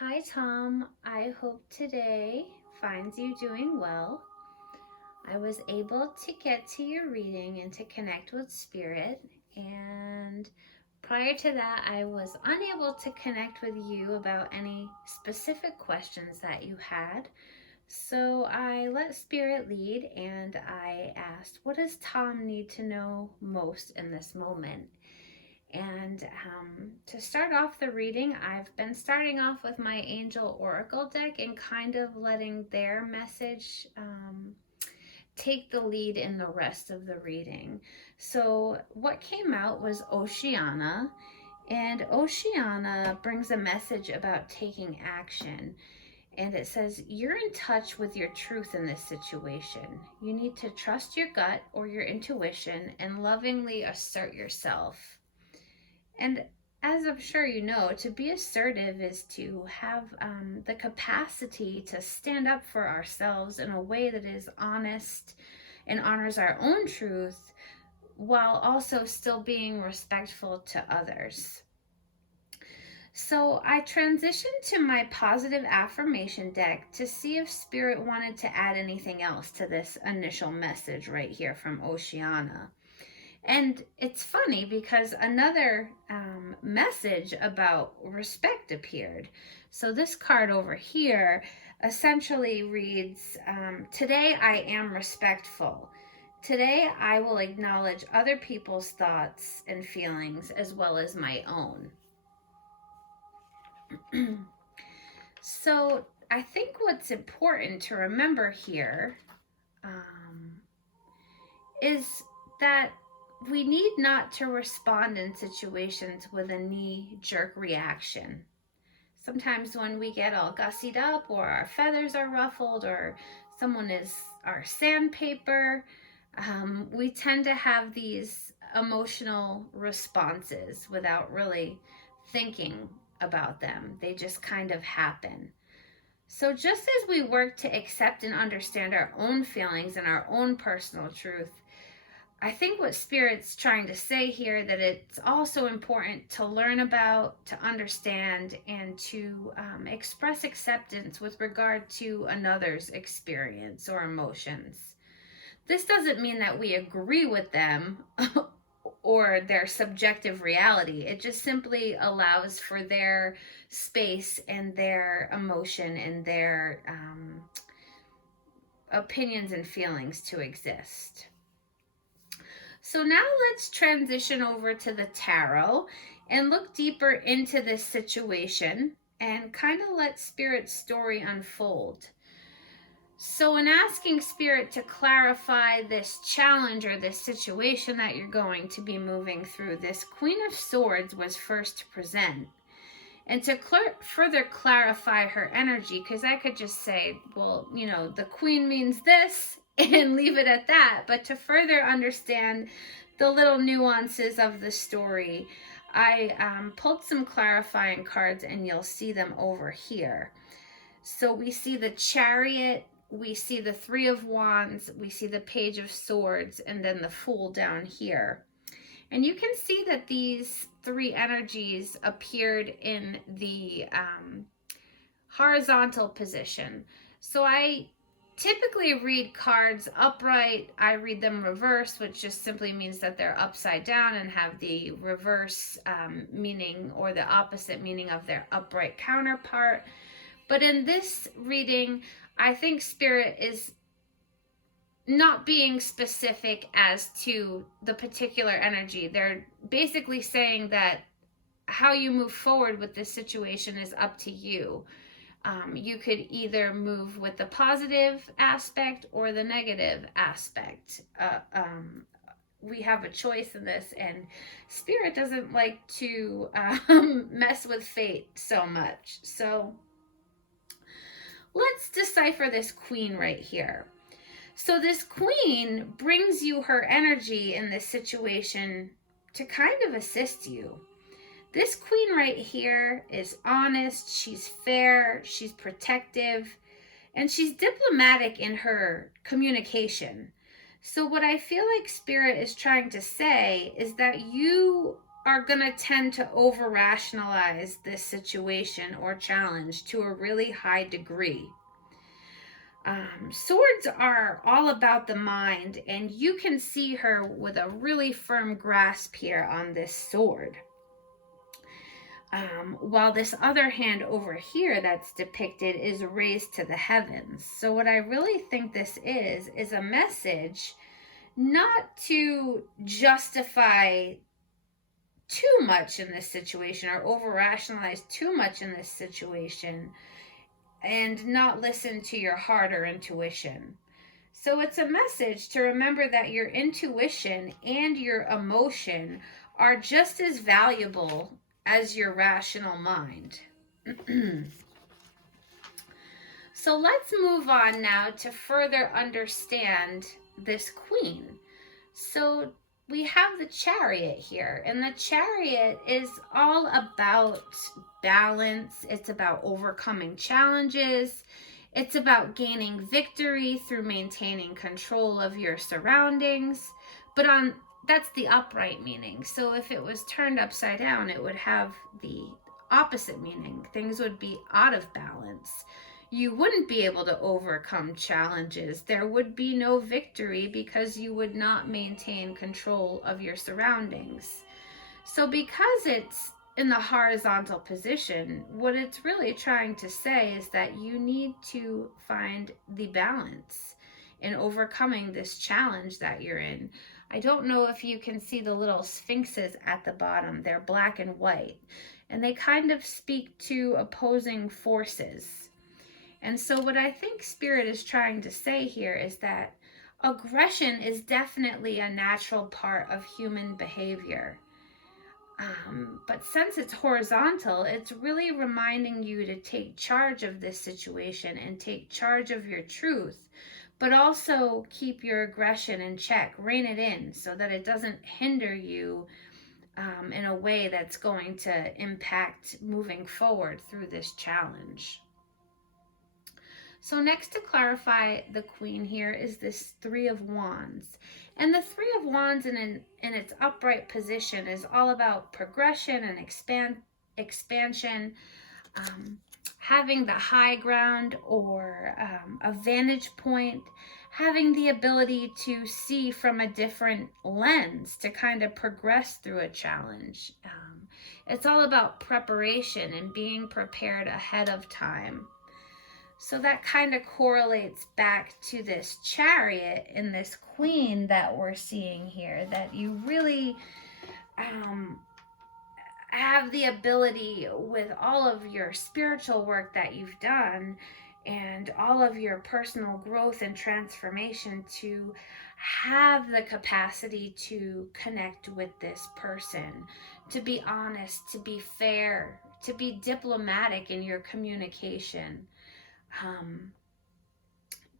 Hi, Tom. I hope today finds you doing well. I was able to get to your reading and to connect with Spirit, and prior to that, I was unable to connect with you about any specific questions that you had. So I let Spirit lead and I asked, what does Tom need to know most in this moment? And to start off the reading, I've been starting off with my Angel Oracle deck and kind of letting their message take the lead in the rest of the reading. So, what came out was Oceana, and Oceana brings a message about taking action. And it says, you're in touch with your truth in this situation. You need to trust your gut or your intuition and lovingly assert yourself. And as I'm sure you know, to be assertive is to have the capacity to stand up for ourselves in a way that is honest and honors our own truth while also still being respectful to others. So I transitioned to my positive affirmation deck to see if Spirit wanted to add anything else to this initial message right here from Oceana. And it's funny because another message about respect appeared. So this card over here essentially reads, today I am respectful. Today I will acknowledge other people's thoughts and feelings as well as my own. So I think what's important to remember here is that we need not to respond in situations with a knee-jerk reaction. Sometimes when we get all gussied up or our feathers are ruffled or someone is our sandpaper, we tend to have these emotional responses without really thinking about them. They just kind of happen. So, just as we work to accept and understand our own feelings and our own personal truth, I think what Spirit's trying to say here that it's also important to learn about, to understand, and to express acceptance with regard to another's experience or emotions. This doesn't mean that we agree with them or their subjective reality. It just simply allows for their space and their emotion and their opinions and feelings to exist. So now let's transition over to the tarot and look deeper into this situation and kind of let Spirit's story unfold. So, in asking Spirit to clarify this challenge or this situation that you're going to be moving through, this Queen of Swords was first to present. And to further clarify her energy, because I could just say, well, the Queen means this and leave it at that. But to further understand the little nuances of the story, I pulled some clarifying cards and you'll see them over here. So we see the Chariot, we see the Three of Wands, we see the Page of Swords, and then the Fool down here. And you can see that these three energies appeared in the horizontal position. So I typically read cards upright. I read them reverse, which just simply means that they're upside down and have the reverse meaning or the opposite meaning of their upright counterpart. But in this reading, I think Spirit is not being specific as to the particular energy. They're basically saying that how you move forward with this situation is up to you. You could either move with the positive aspect or the negative aspect. We have a choice in this, and Spirit doesn't like to mess with fate so much. So let's decipher this Queen right here. So this Queen brings you her energy in this situation to kind of assist you. This Queen right here is honest, she's fair, she's protective, and she's diplomatic in her communication. So what I feel like Spirit is trying to say is that you are going to tend to over rationalize this situation or challenge to a really high degree. Swords are all about the mind, and you can see her with a really firm grasp here on this sword. While this other hand over here that's depicted is raised to the heavens. So what I really think this is a message not to justify too much in this situation or over rationalize too much in this situation, and not listen to your heart or intuition. So it's a message to remember that your intuition and your emotion are just as valuable as your rational mind. So let's move on now to further understand this queen. So we have the Chariot here, and the Chariot is all about balance. It's about overcoming challenges. It's about gaining victory through maintaining control of your surroundings. But that's the upright meaning. So if it was turned upside down, it would have the opposite meaning. Things would be out of balance. You wouldn't be able to overcome challenges. There would be no victory because you would not maintain control of your surroundings. So because it's in the horizontal position, what it's really trying to say is that you need to find the balance in overcoming this challenge that you're in. I don't know if you can see the little sphinxes at the bottom. They're black and white, and they kind of speak to opposing forces. And so what I think Spirit is trying to say here is that aggression is definitely a natural part of human behavior. But since it's horizontal, it's really reminding you to take charge of this situation and take charge of your truth, but also keep your aggression in check, rein it in so that it doesn't hinder you in a way that's going to impact moving forward through this challenge. So next, to clarify the Queen here, is this Three of Wands. And the Three of Wands in its upright position is all about progression and expansion, having the high ground or a vantage point, having the ability to see from a different lens to kind of progress through a challenge. It's all about preparation and being prepared ahead of time. So that kind of correlates back to this Chariot and this Queen that we're seeing here, that you really have the ability with all of your spiritual work that you've done and all of your personal growth and transformation to have the capacity to connect with this person, to be honest, to be fair, to be diplomatic in your communication.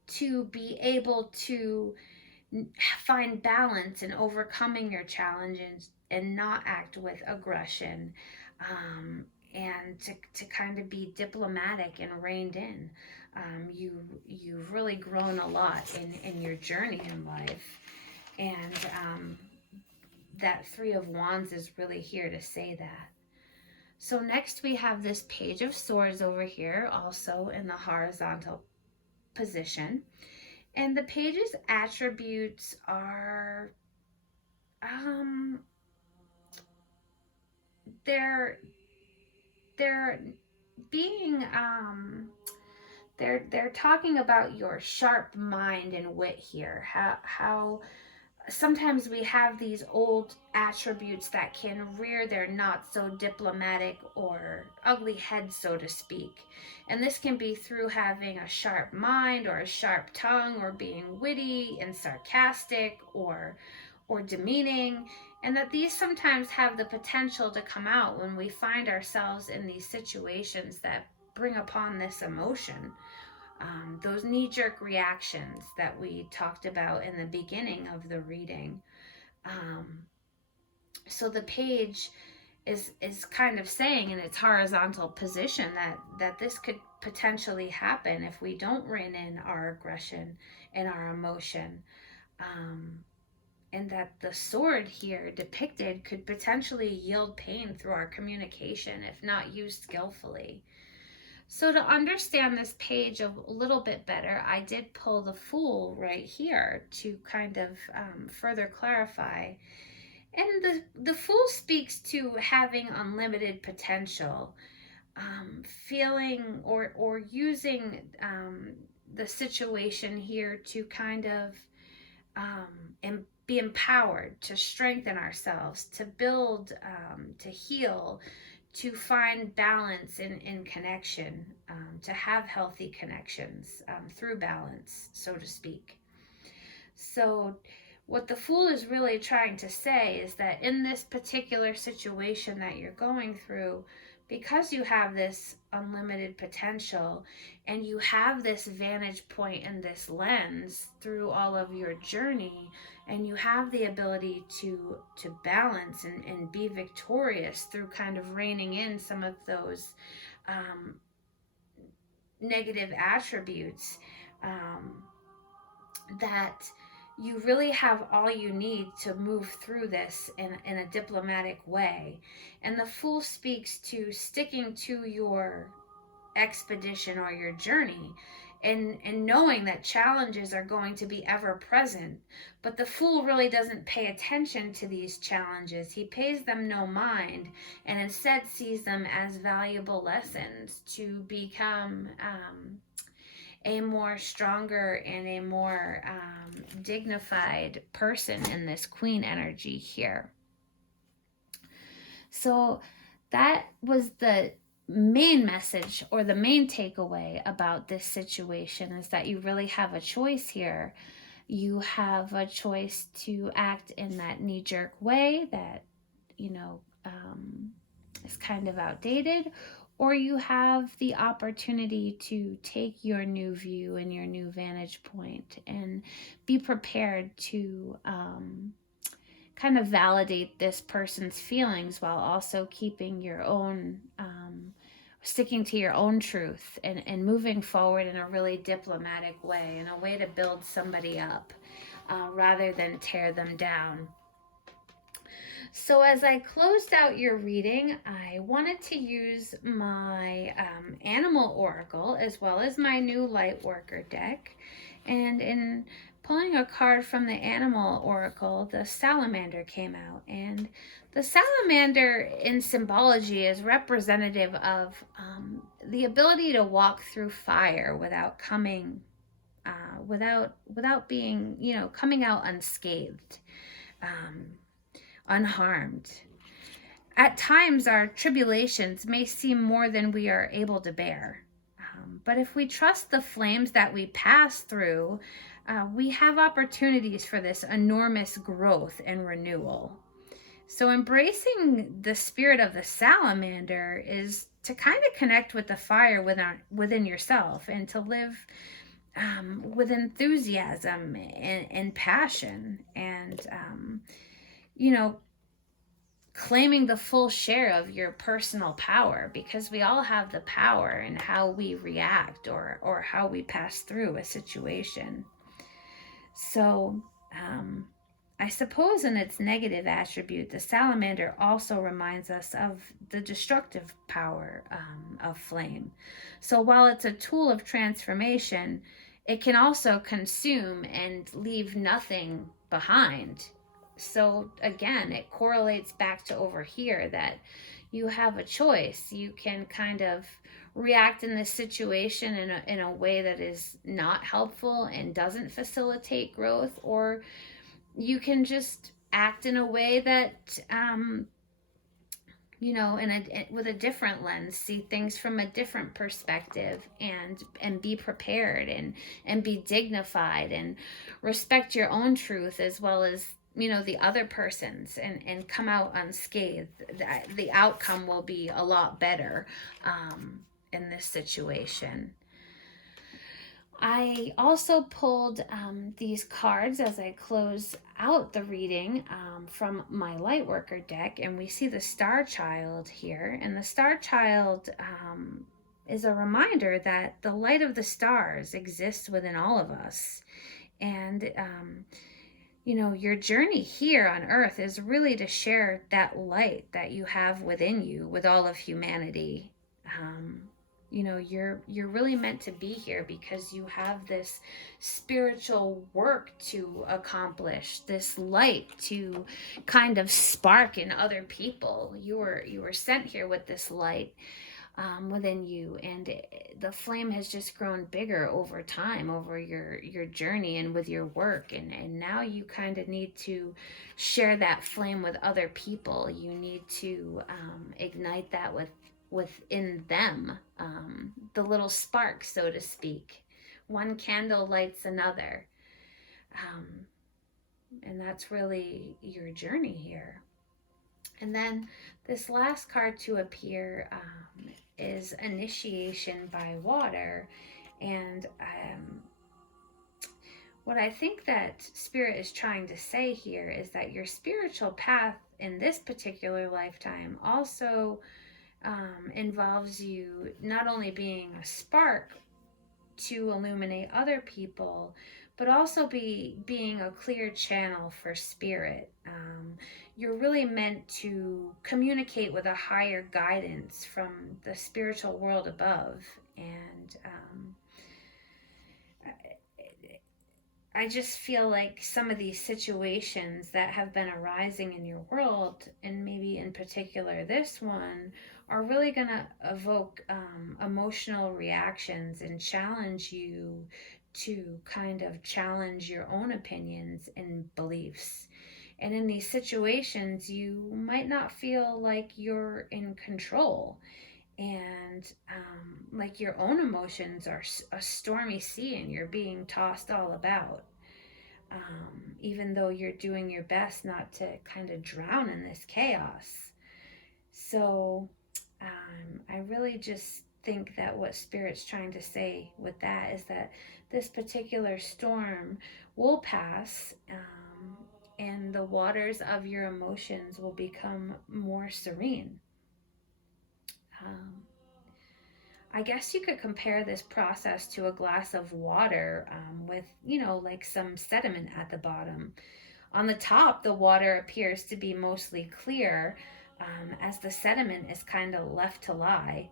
To be able to find balance in overcoming your challenges and not act with aggression, and to kind of be diplomatic and reined in. You've really grown a lot in your journey in life, and that Three of Wands is really here to say that. So next we have this Page of Swords over here, also in the horizontal position. And the Page's attributes are, they're being, they're talking about your sharp mind and wit here. How sometimes we have these old attributes that can rear their not so diplomatic or ugly head, so to speak. And this can be through having a sharp mind or a sharp tongue, or being witty and sarcastic or demeaning. And that these sometimes have the potential to come out when we find ourselves in these situations that bring upon this emotion. Those knee-jerk reactions that we talked about in the beginning of the reading. So the Page is kind of saying in its horizontal position that this could potentially happen if we don't rein in our aggression and our emotion. and that the sword here depicted could potentially yield pain through our communication if not used skillfully. So to understand this page a little bit better, I did pull the Fool right here to kind of further clarify. And the Fool speaks to having unlimited potential, feeling or using the situation here to kind of and be empowered to strengthen ourselves, to build, to heal, to find balance in connection, to have healthy connections through balance, so to speak. So what the Fool is really trying to say is that in this particular situation that you're going through, because you have this unlimited potential and you have this vantage point and this lens through all of your journey, and you have the ability to balance and be victorious through kind of reining in some of those negative attributes, that you really have all you need to move through this in a diplomatic way. And the Fool speaks to sticking to your expedition or your journey, and knowing that challenges are going to be ever present. But the Fool really doesn't pay attention to these challenges. He pays them no mind, and instead sees them as valuable lessons to become a more stronger and a more dignified person in this Queen energy here. So that was the main message, or the main takeaway about this situation, is that you really have a choice here. You have a choice to act in that knee-jerk way that, is kind of outdated, or you have the opportunity to take your new view and your new vantage point and be prepared to kind of validate this person's feelings while also keeping your own, sticking to your own truth, and moving forward in a really diplomatic way, in a way to build somebody up rather than tear them down. So as I closed out your reading, I wanted to use my Animal Oracle as well as my new Lightworker deck. And in pulling a card from the Animal Oracle, the Salamander came out. And the Salamander in symbology is representative of the ability to walk through fire without coming, without being, coming out unscathed. Unharmed. At times, our tribulations may seem more than we are able to bear. But if we trust the flames that we pass through, we have opportunities for this enormous growth and renewal. So embracing the spirit of the salamander is to kind of connect with the fire within yourself, and to live with enthusiasm and passion, and claiming the full share of your personal power, because we all have the power in how we react or how we pass through a situation. So I suppose in its negative attribute, the salamander also reminds us of the destructive power of flame. So while it's a tool of transformation, it can also consume and leave nothing behind. So again, it correlates back to over here, that you have a choice. You can kind of react in this situation in a way that is not helpful and doesn't facilitate growth, or you can just act in a way that with a different lens, see things from a different perspective, and be prepared and be dignified and respect your own truth as well as the other person's, and come out unscathed. The outcome will be a lot better in this situation. I also pulled these cards as I close out the reading from my Lightworker deck, and we see the Star Child here. And the Star Child is a reminder that the light of the stars exists within all of us. And your journey here on earth is really to share that light that you have within you with all of humanity. You're really meant to be here because you have this spiritual work to accomplish, this light to kind of spark in other people. You were sent here with this light within you, and the flame has just grown bigger over time, over your journey and with your work, and now you kind of need to share that flame with other people. You need to ignite that within them, the little spark, so to speak. One candle lights another, and that's really your journey here. And then this last card to appear is Initiation by Water. And what I think that Spirit is trying to say here is that your spiritual path in this particular lifetime also involves you not only being a spark to illuminate other people, but also being a clear channel for spirit. You're really meant to communicate with a higher guidance from the spiritual world above. And I just feel like some of these situations that have been arising in your world, and maybe in particular this one, are really going to evoke emotional reactions and challenge you to kind of challenge your own opinions and beliefs. And in these situations, you might not feel like you're in control, and like your own emotions are a stormy sea and you're being tossed all about, even though you're doing your best not to kind of drown in this chaos. So I really just think that what Spirit's trying to say with that is that this particular storm will pass, and the waters of your emotions will become more serene. I guess you could compare this process to a glass of water with, like some sediment at the bottom. On the top, the water appears to be mostly clear, as the sediment is kind of left to lie.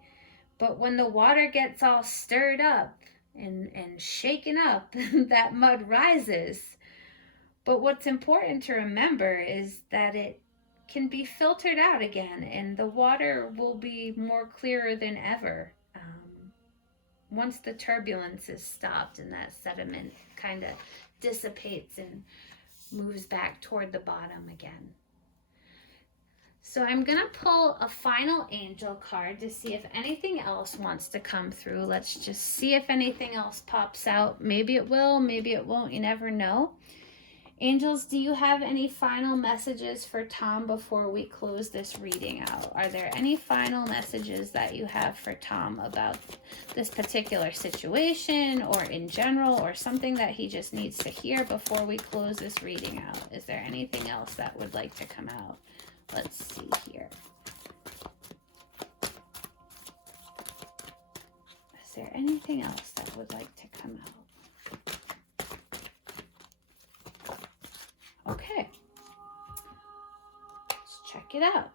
But when the water gets all stirred up and shaken up, that mud rises. But what's important to remember is that it can be filtered out again, and the water will be more clearer than ever once the turbulence is stopped and that sediment kind of dissipates and moves back toward the bottom again. So I'm going to pull a final angel card to see if anything else wants to come through. Let's just see if anything else pops out. Maybe it will, maybe it won't. You never know. Angels, do you have any final messages for Tom before we close this reading out? Are there any final messages that you have for Tom about this particular situation or in general, or something that he just needs to hear before we close this reading out? Is there anything else that would like to come out? Let's see here. Is there anything else that would like to come out? Okay, let's check it out.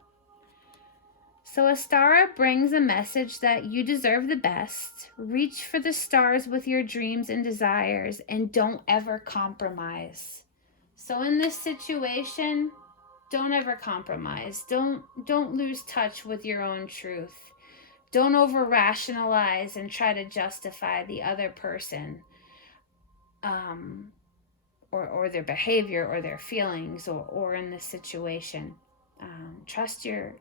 So Astara brings a message that you deserve the best. Reach for the stars with your dreams and desires, and don't ever compromise. So in this situation, don't ever compromise. Don't lose touch with your own truth. Don't over rationalize and try to justify the other person. Or their behavior or their feelings or in this situation. Trust your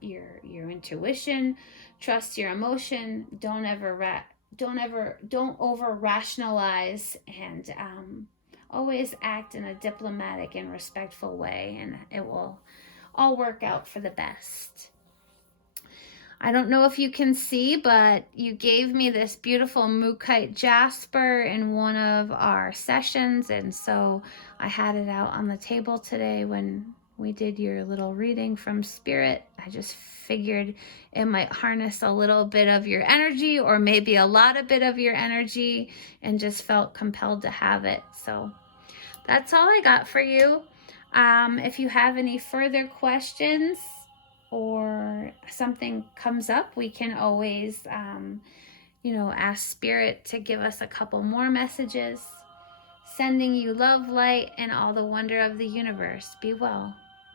intuition, trust your emotion. Don't over rationalize, and always act in a diplomatic and respectful way, and it will all work out for the best. I don't know if you can see, but you gave me this beautiful Mookaite jasper in one of our sessions, and so I had it out on the table today when we did your little reading from Spirit. I just figured it might harness a little bit of your energy, or maybe a lot of bit of your energy, and just felt compelled to have it. So that's all I got for you. If you have any further questions or something comes up, we can always, ask Spirit to give us a couple more messages. Sending you love, light, and all the wonder of the universe. Be well.